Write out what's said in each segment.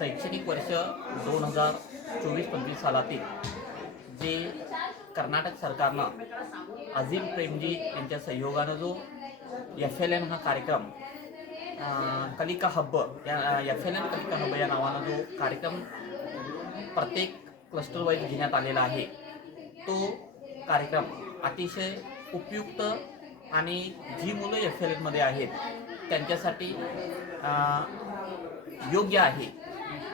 शैक्षणिक वर्ष 2024-25 सालातील जे कर्नाटक सरकारनं अझीम प्रेमजी यांच्या सहयोगानं जो FLN हा कार्यक्रम कलिका हब्ब या FLN कलिका हब्ब या नावानं जो कार्यक्रम प्रत्येक क्लस्टर वाईज घेण्यात आलेला आहे, तो कार्यक्रम अतिशय उपयुक्त आणि जी मुलं FLN मध्ये आहेत त्यांच्यासाठी योग्य आहे.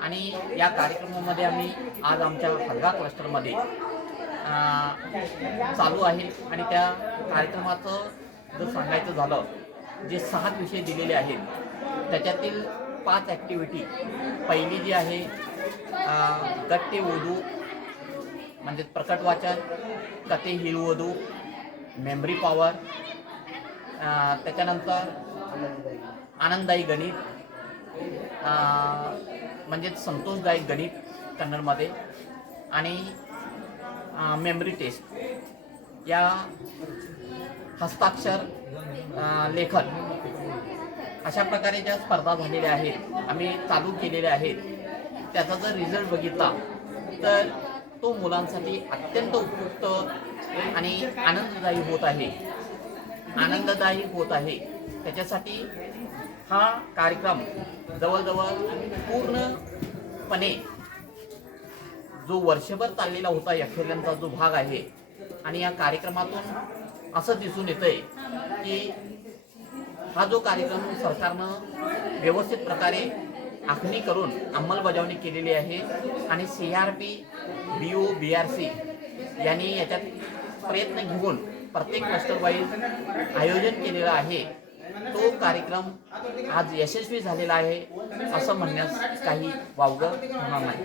आणि या कार्यक्रमामध्ये आम्ही आज आमच्या हलगा क्लस्टरमध्ये चालू आहे आणि त्या कार्यक्रमाचं जर सांगायचं झालं, जे 6 विषय दिलेले आहेत त्याच्यातील 5 ॲक्टिव्हिटी, पहिली जी आहे गट्टे ओदू म्हणजे प्रकट वाचन, कथे हिळवदू, मेमरी पॉवर, त्याच्यानंतर आनंददायी गणित म्हणजे संतोषदायक गणित कन्नडमध्ये, आणि मेमरी टेस्ट या हस्ताक्षर लेखन अशा प्रकारे ज्या स्पर्धा झालेल्या आहेत, आम्ही चालू केलेल्या आहेत. त्याचा जर रिझल्ट बघितला तर तो मुलांसाठी अत्यंत उपयुक्त आणि आनंददायी होत आहे. त्याच्यासाठी हा कार्यक्रम जवळजवळ पूर्णपणे जो वर्षभर चाललेला होता FLNचा जो भाग आहे, आणि या कार्यक्रमातून असं दिसून येतंय की हा जो कार्यक्रम सरकारनं व्यवस्थित प्रकारे आखणी करून अंमलबजावणी केलेली आहे आणि CRP, BO, BRC यांनी याच्यात प्रयत्न घेऊन प्रत्येक क्लस्टर वाईज आयोजन केलेलं आहे. तो कार्यक्रम आज यशस्वी झालेला आहे असं म्हणण्यास काही वावगं होणार नाही.